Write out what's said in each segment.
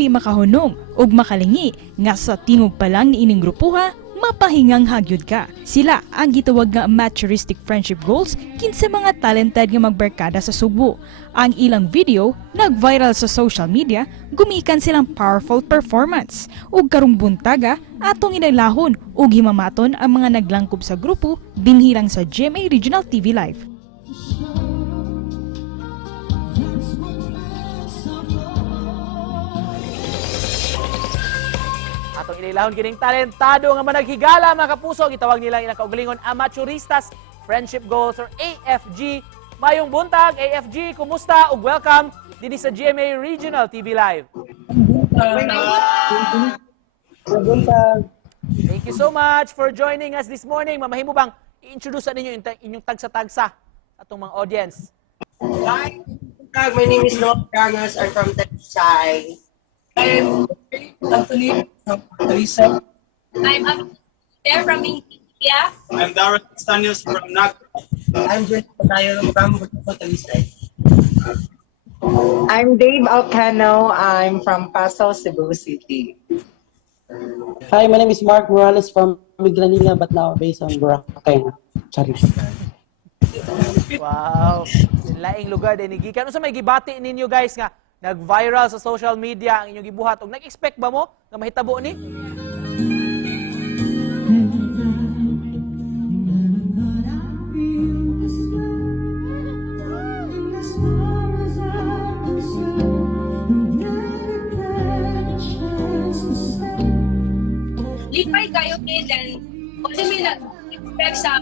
dili makahunong ug makalingi nga sa tingog pa lang ni ining grupuha mapahingang hagyod ka. Sila ang gitawag nga maturistic friendship goals kinsa mga talented nga magbarkada sa Subo. Ang ilang video nag-viral sa social media, gumikan silang powerful performance ug karong buntaga atong inilahon ug himamaton ang mga naglangkob sa grupo binhilang sa GMA Regional TV Live. Atong inilahon kining talentado nga managhigala mga kapuso, gitawag nila ilang kaugalingon Amaturistas Friendship Goals or AFG. Mayong buntag AFG, kumusta ug welcome dinhi sa GMA Regional TV Live. Thank you so much for joining us this morning. Mamahimo bang i-introduce ninyo inyong tagsa-tagsa atong mga audience? Hi, my name is Noah Carlos. I'm from Texas. I'm Anthony from Teresa. I'm there from India. I'm Darren Stanios from NAC. I'm Jun Patayo from Teresa. I'm Dave Alcano. I'm from Paso, Cebu City. Hi, my name is Mark Morales from Migranilla, but now based on Boracay. Charis. Wow, laing lugar din gikan. Unsa may gibati ninyo guys nga nag-viral sa social media ang inyong gibuhat ug nag-expect ba mo nga mahitabo ni? Lipay kayo kay then kasi may nag-expect sa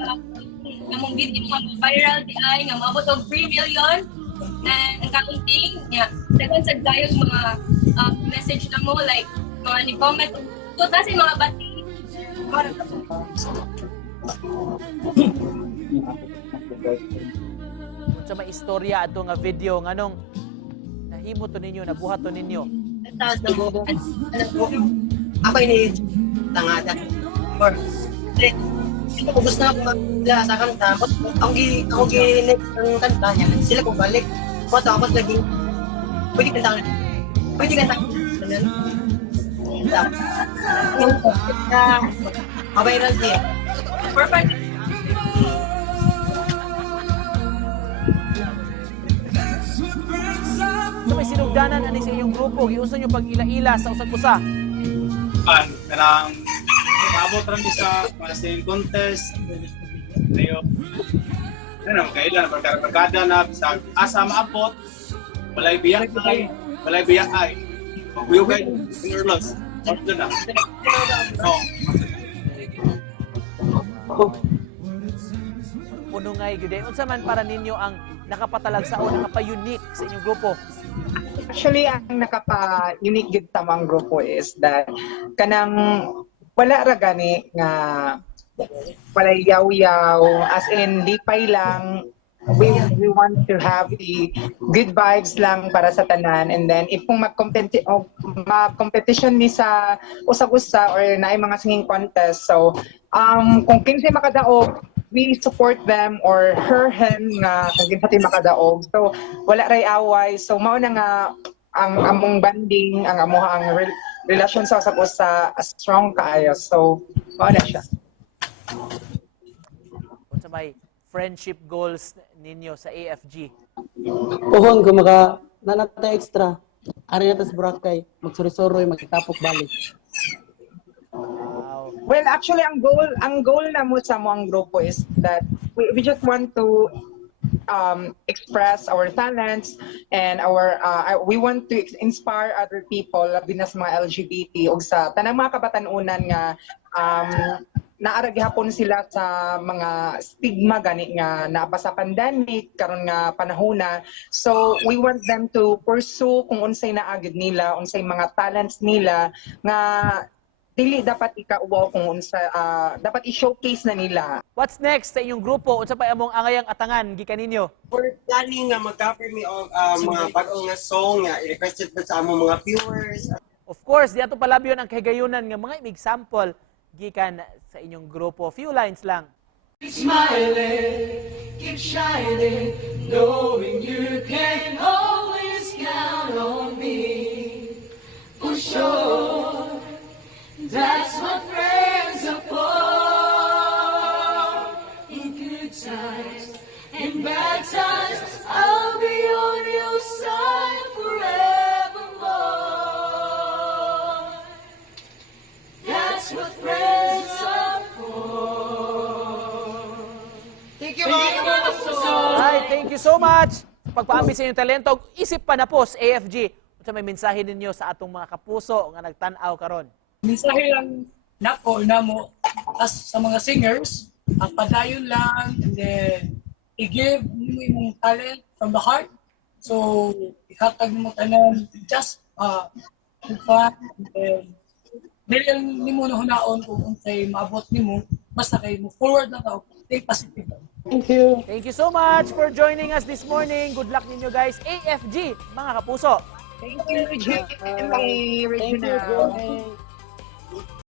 among video nga viral di ay nga maabot og 3 million and counting nga dagan sad kayo mga message na mo like mga ni comment to kasi mga bati Unsa may istorya ato nga video nganong nahimo to ninyo, nabuhat to ninyo? Tapos ako ini tangada. Or sila ko gusto na ako sa kanta. Ako next ang kanta niya. Sila ko balik. Tapos lagi pwede kanta. Pwede kanta. Viral siya. perfect. So may sinugdanan ani sa inyong grupo, giunsa nyo pag ila-ila sa usag-usa? Karang maabot rin sa mga contest. Ngayon, ano, kailan, barkada na, sa asa maabot, walay biyak ay. Pag-uyugay, sinurlos, ordo na. Punungay gyud. Unsa man para ninyo ang nakapatalag o nakapa-unique sa inyong grupo? Actually, ang nakapa-unique gid tamang grupo is that kanang wala ra gani nga walay yaw-yaw, as in lipay lang. We want to have the good vibes lang para sa tanan, and then if kung mag-competition ni sa usag-usa or naay mga singing contest, so kung kinsa makadaog, we support them or him nga kung kinsa makadaog. So wala ray away, so mao na nga ang among banding, ang relasyon sa usag-usa strong kaayo, so mao na siya. Unsa may friendship goals ninyo sa AFG? Puhon kung nanatay extra. Ari na tas Boracay, magsuri-suroy, magtapok balik. Wow. Well, actually, ang goal na mo sa mga grupo is that we just want to express our talents and we want to inspire other people, labi na sa mga LGBT ug sa tanang mga kabatanunan nga naara gihapon sila sa mga stigma gani nga naa pa sa pandemic karon nga panahona. So we want them to pursue kung unsay naagid nila, unsay mga talents nila nga dili dapat ikauwaw kung unsa dapat i-showcase na nila. What's next sa inyong grupo? Unsa pa among angayang atangan gikan ninyo? We're planning nga mag-cover me og mga bagong nga song nga i-requested pa sa among mga viewers. Of course, di ato palabyon ang kahigayunan nga mga example gikan sa inyong grupo. Few lines lang. Smiling, keep shining, knowing you can always count on me. For That's what friends are Thank you mga kapuso. Alright, thank you so much sa pagpaambi sa inyong talento. Isip pa na po sa AFG. Sa may mensahe ninyo sa atong mga kapuso nga nagtanaw karon. Mensahe lang nako namo as sa mga singers, ang padayon lang and then i-give mo yung talent from the heart. So, ihatag mo tanan just have fun and then dili nimo na hunaon kung unsay maabot nimo basta kay mo forward na ka stay positive. Thank you. Thank you so much for joining us this morning. Good luck ninyo guys. AFG, mga kapuso. Thank you, Jay. Thank you, Johnny.